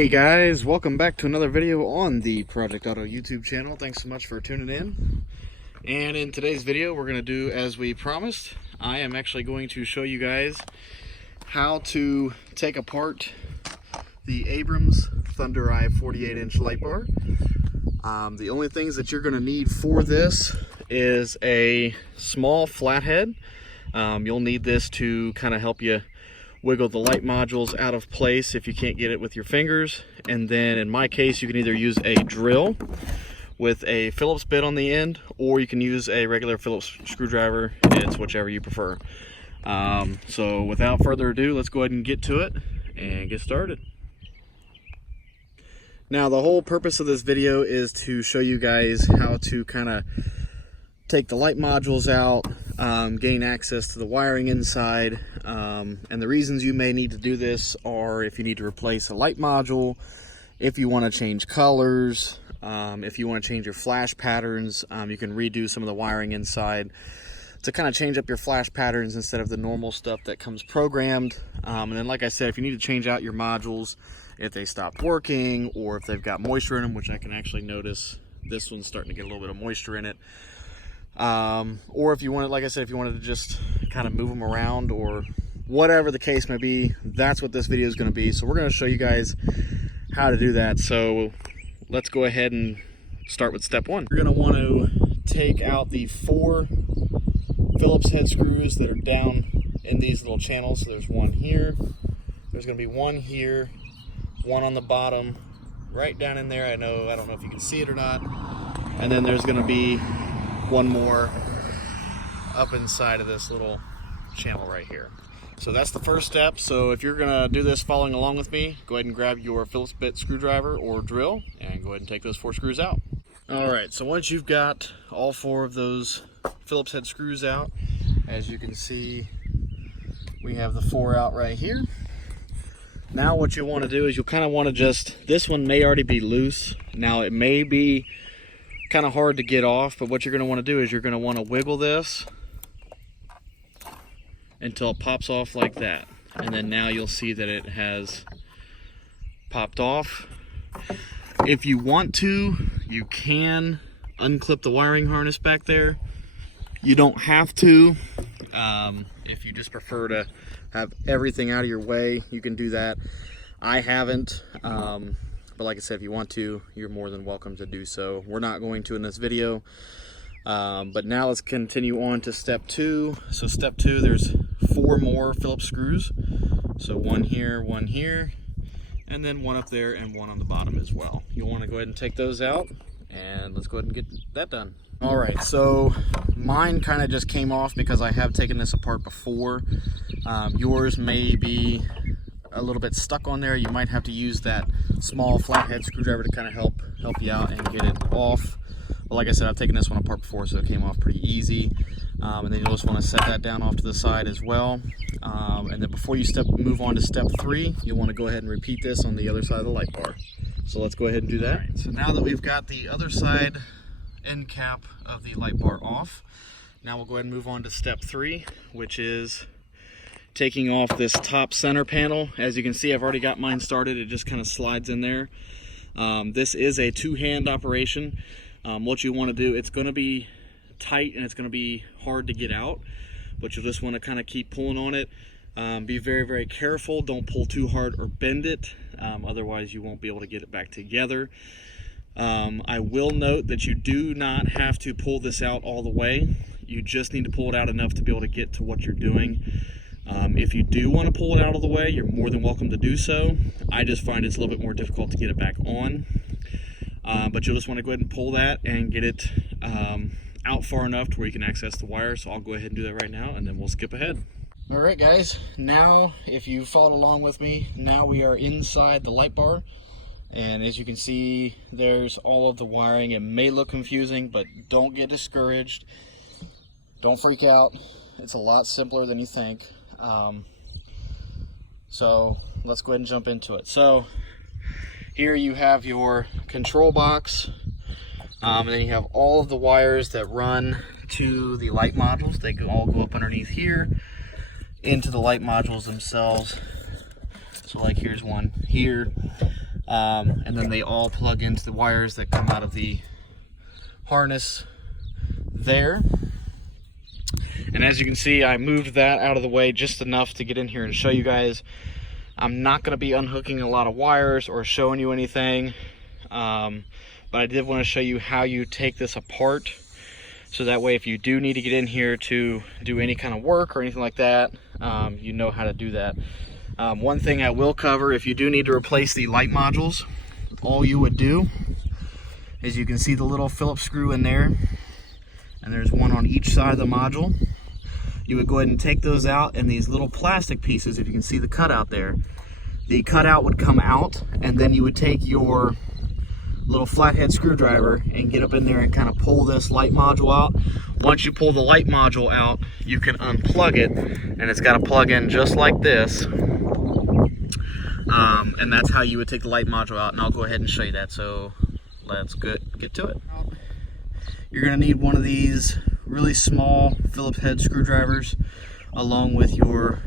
Hey guys, welcome back to another video on the Project Auto YouTube channel. Thanks so much for tuning in. And in today's video, we're going to do as we promised. I am actually going to show you guys how to take apart the Abrams thundereye 48-inch light bar. The only things that you're going to need for this is a small flathead. You'll need this to kind of help you wiggle the light modules out of place if you can't get it with your fingers. And then in my case, you can either use a drill with a Phillips bit on the end, or you can use a regular Phillips screwdriver. It's whichever you prefer. So without further ado, let's go ahead and get to it and get started. Now, the whole purpose of this video is to show you guys how to kind of take the light modules out, gain access to the wiring inside, and the reasons you may need to do this are if you need to replace a light module, if you want to change colors, if you want to change your flash patterns. You can redo some of the wiring inside to kind of change up your flash patterns instead of the normal stuff that comes programmed. And then, like I said, if you need to change out your modules, if they stopped working or if they've got moisture in them, which I can actually notice this one's starting to get a little bit of moisture in it. Or if you wanted, like I said, if you wanted to just kind of move them around or whatever the case may be, that's what this video is going to be. So we're going to show you guys how to do that. So let's go ahead and start with step one. You're going to want to take out the 4 Phillips head screws that are down in these little channels. So there's one here, there's going to be one here, one on the bottom, right down in there. I don't know if you can see it or not. And then there's going to be one more up inside of this little channel right here. So that's the first step. So if you're gonna do this following along with me, go ahead and grab your Phillips bit screwdriver or drill and go ahead and take those 4 screws out. All right, so once you've got all 4 of those Phillips head screws out, as you can see, we have the 4 out right here. Now what you want to do is you'll kind of want to just, this one may already be loose. Now it may be kind of hard to get off, but what you're going to want to do is you're going to want to wiggle this until it pops off like that, and then now you'll see that it has popped off. If you want to, you can unclip the wiring harness back there. You don't have to. If you just prefer to have everything out of your way, you can do that. I haven't. But like I said, if you want to, you're more than welcome to do so. We're not going to in this video. But now let's continue on to step 2. So step 2, there's 4 more Phillips screws. So one here, and then one up there and one on the bottom as well. You'll want to go ahead and take those out, and let's go ahead and get that done. All right, so mine kind of just came off because I have taken this apart before. Yours may be a little bit stuck on there. You might have to use that small flathead screwdriver to kind of help you out and get it off. But like I said, I've taken this one apart before, so it came off pretty easy. And then you'll just want to set that down off to the side as well. And then before you move on to step 3, you'll want to go ahead and repeat this on the other side of the light bar. So let's go ahead and do that. Right, so now that we've got the other side end cap of the light bar off, now we'll go ahead and move on to step 3, which is taking off this top center panel. As you can see, I've already got mine started. It just kind of slides in there. This is a 2-hand operation. What you want to do, it's going to be tight and it's going to be hard to get out, but you'll just want to kind of keep pulling on it. Be very, very careful. Don't pull too hard or bend it. Otherwise you won't be able to get it back together. I will note that you do not have to pull this out all the way. You just need to pull it out enough to be able to get to what you're doing. If you do want to pull it out of the way, you're more than welcome to do so. I just find it's a little bit more difficult to get it back on. But you'll just want to go ahead and pull that and get it out far enough to where you can access the wire. So I'll go ahead and do that right now, and then we'll skip ahead. All right, guys. Now, if you followed along with me, now we are inside the light bar. And as you can see, there's all of the wiring. It may look confusing, but don't get discouraged. Don't freak out. It's a lot simpler than you think. So let's go ahead and jump into it. So here you have your control box, and then you have all of the wires that run to the light modules. They all go up underneath here into the light modules themselves. So like here's one here. And then they all plug into the wires that come out of the harness there. And as you can see, I moved that out of the way just enough to get in here and show you guys. I'm not going to be unhooking a lot of wires or showing you anything, but I did want to show you how you take this apart, so that way if you do need to get in here to do any kind of work or anything like that, you know how to do that. One thing I will cover, if you do need to replace the light modules, all you would do is, you can see the little Phillips screw in there, and there's one on each side of the module. You would go ahead and take those out, and these little plastic pieces, if you can see the cutout there, the cutout would come out, and then you would take your little flathead screwdriver and get up in there and kind of pull this light module out. Once you pull the light module out, you can unplug it, and it's got to plug in just like this. And that's how you would take the light module out, and I'll go ahead and show you that. So let's get to it. You're going to need one of these really small Phillips head screwdrivers along with your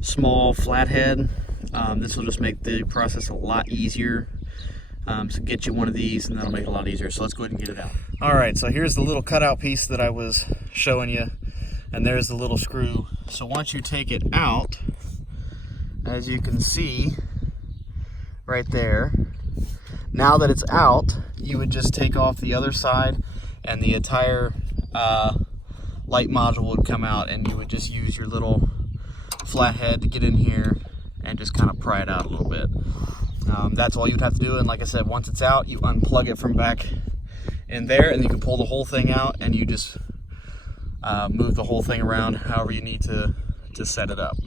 small flathead. This will just make the process a lot easier. So get you one of these, and that'll make it a lot easier. So let's go ahead and get it out. Alright, so here's the little cutout piece that I was showing you, and there's the little screw. So once you take it out, as you can see right there, now that it's out, you would just take off the other side, and the entire light module would come out, and you would just use your little flathead to get in here and just kind of pry it out a little bit. That's all you'd have to do, and like I said, once it's out, you unplug it from back in there, and you can pull the whole thing out, and you just move the whole thing around however you need to set it up.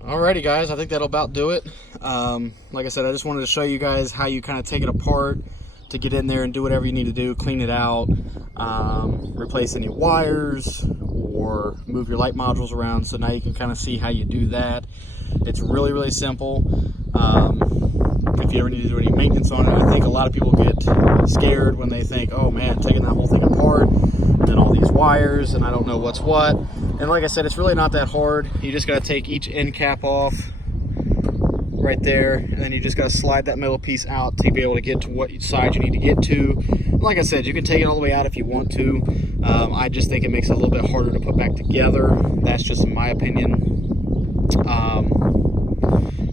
Alrighty guys, I think that'll about do it. Like I said, I just wanted to show you guys how you kind of take it apart to get in there and do whatever you need to do, clean it out, replace any wires, or move your light modules around. So now you can kind of see how you do that. It's really, really simple. If you ever need to do any maintenance on it, I think a lot of people get scared when they think, oh man, taking that whole thing apart, and then all these wires, and I don't know what's what. And like I said, it's really not that hard. You just got to take each end cap off right there, and then you just got to slide that middle piece out to be able to get to what side you need to get to. And like I said, you can take it all the way out if you want to. I just think it makes it a little bit harder to put back together. That's just my opinion.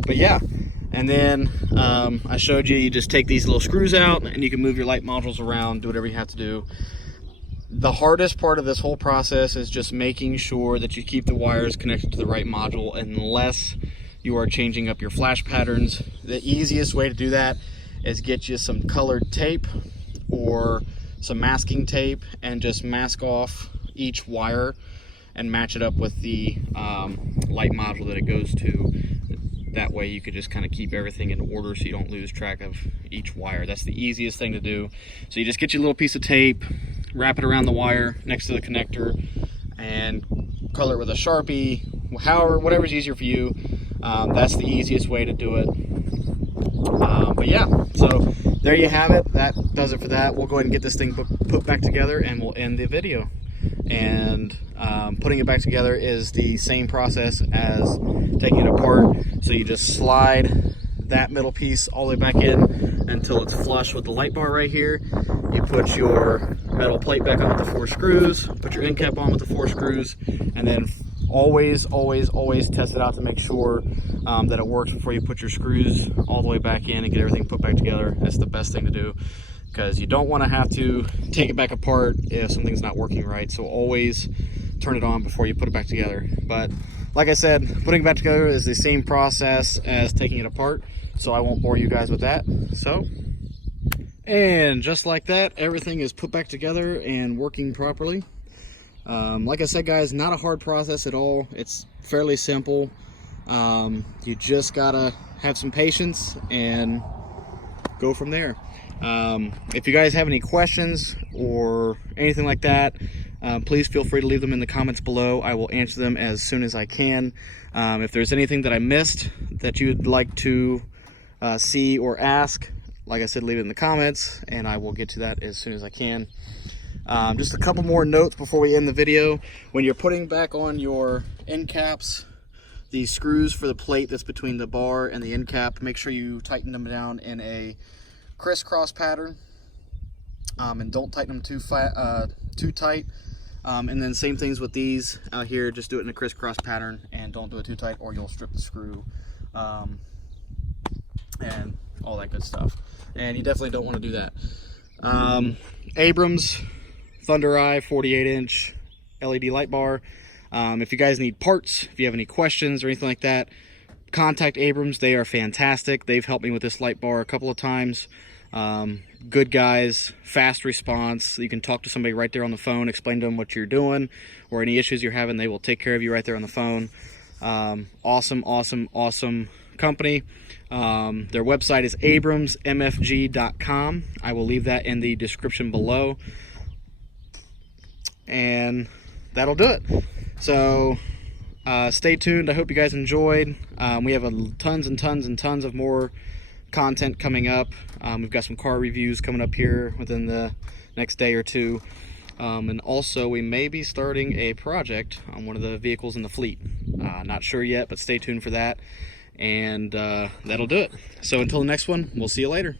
But yeah, and then I showed you, you just take these little screws out, and you can move your light modules around, do whatever you have to do. The hardest part of this whole process is just making sure that you keep the wires connected to the right module unless you are changing up your flash patterns. The easiest way to do that is get you some colored tape or some masking tape and just mask off each wire and match it up with the light module that it goes to. That way you could just kind of keep everything in order so you don't lose track of each wire. That's the easiest thing to do. So you just get your little piece of tape, wrap it around the wire next to the connector, and color it with a Sharpie, whatever's easier for you. That's the easiest way to do it. But yeah, so there you have it. That does it for that. We'll go ahead and get this thing put back together, and we'll end the video. And putting it back together is the same process as taking it apart. So you just slide that middle piece all the way back in until it's flush with the light bar right here. You put your metal plate back on with the 4 screws, put your end cap on with the 4 screws, and then always test it out to make sure that it works before you put your screws all the way back in and get everything put back together. That's the best thing to do, because you don't want to have to take it back apart if something's not working right. So always turn it on before you put it back together. But like I said, putting it back together is the same process as taking it apart, so I won't bore you guys with that. And just like that, everything is put back together and working properly. Like I said guys, not a hard process at all. It's fairly simple. You just gotta have some patience and go from there. If you guys have any questions or anything like that, please feel free to leave them in the comments below. I will answer them as soon as I can. If there's anything that I missed that you'd like to see or ask, like I said, leave it in the comments and I will get to that as soon as I can. Just a couple more notes before we end the video. When you're putting back on your end caps, The screws for the plate that's between the bar and the end cap, make sure you tighten them down in a crisscross pattern, and don't tighten them too tight. And then same things with these out here, just do it in a crisscross pattern and don't do it too tight or you'll strip the screw, and all that good stuff. And you definitely don't want to do that. Abrams thundereye 48-inch LED light bar. If you guys need parts, if you have any questions or anything like that, contact Abrams. They are fantastic. They've helped me with this light bar a couple of times. Good guys, fast response. You can talk to somebody right there on the phone, explain to them what you're doing or any issues you're having. They will take care of you right there on the phone. Awesome company. Their website is abramsmfg.com. I will leave that in the description below. And that'll do it. So stay tuned. I hope you guys enjoyed. We have tons and tons of more content coming up. We've got some car reviews coming up here within the next day or two. And also we may be starting a project on one of the vehicles in the fleet. Not sure yet, but stay tuned for that. And that'll do it. So until the next one, we'll see you later.